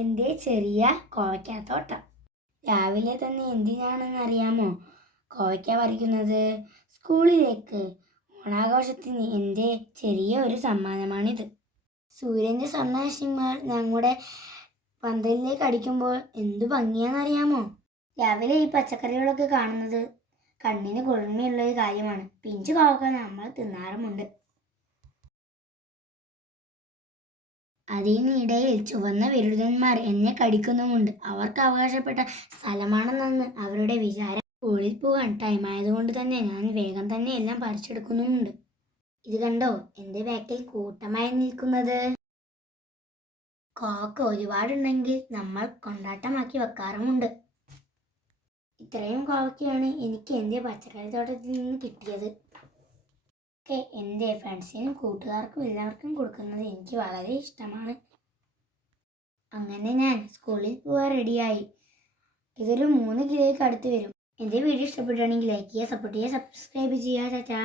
എൻ്റെ ചെറിയ കോവയ്ക്കാത്തോട്ടം. രാവിലെ തന്നെ എന്തിനാണെന്ന് അറിയാമോ കോവയ്ക്ക പറിക്കുന്നത്? സ്കൂളിലേക്ക്. ഓണാഘോഷത്തിന് എൻ്റെ ചെറിയ ഒരു സമ്മാനമാണിത്. സൂര്യൻ്റെ സ്വർണ്ണരശ്മികൾ നമ്മുടെ പന്തലിലേക്ക് അടിക്കുമ്പോൾ എന്തു ഭംഗിയാണെന്നറിയാമോ? രാവിലെ ഈ പച്ചക്കറികളൊക്കെ കാണുന്നത് കണ്ണിന് കുളിർമയുള്ള ഒരു കാര്യമാണ്. പിഞ്ചു കോവക്ക നമ്മൾ തിന്നാറുമുണ്ട്. അതിനിടയിൽ ചുവന്ന വിരുദ്ധന്മാർ എന്നെ കടിക്കുന്നുമുണ്ട്. അവർക്ക് അവകാശപ്പെട്ട സ്ഥലമാണെന്നാണ് അവരുടെ വിചാരം. സ്കൂളിൽ പോകാൻ ടൈം ആയതുകൊണ്ട് തന്നെ ഞാൻ വേഗം തന്നെ എല്ലാം പറിച്ചെടുക്കുന്നുമുണ്ട്. ഇത് കണ്ടോ, എൻ്റെ ബാക്കിൽ കൂട്ടമായി നിൽക്കുന്നത്? കോവക്ക ഒരുപാടുണ്ടെങ്കിൽ നമ്മൾ കൊണ്ടാട്ടമാക്കി വെക്കാറുമുണ്ട്. ഇത്രയും കോവക്കയാണ് എനിക്ക് എൻ്റെ പച്ചക്കറി തോട്ടത്തിൽ നിന്ന് കിട്ടിയത്. എൻ്റെ ഫ്രണ്ട്സിനും കൂട്ടുകാർക്കും എല്ലാവർക്കും കൊടുക്കുന്നത് എനിക്ക് വളരെ ഇഷ്ടമാണ്. അങ്ങനെ ഞാൻ സ്കൂളിൽ പോകാൻ റെഡിയായി. ഇതൊരു 3 കിലോയ്ക്ക് അടുത്ത് വരും. എൻ്റെ വീഡിയോ ഇഷ്ടപ്പെട്ടുകയാണെങ്കിൽ ലൈക്ക് ചെയ്യുക, സപ്പോർട്ട് ചെയ്യുക, സബ്സ്ക്രൈബ് ചെയ്യുക. ചാച്ചാ.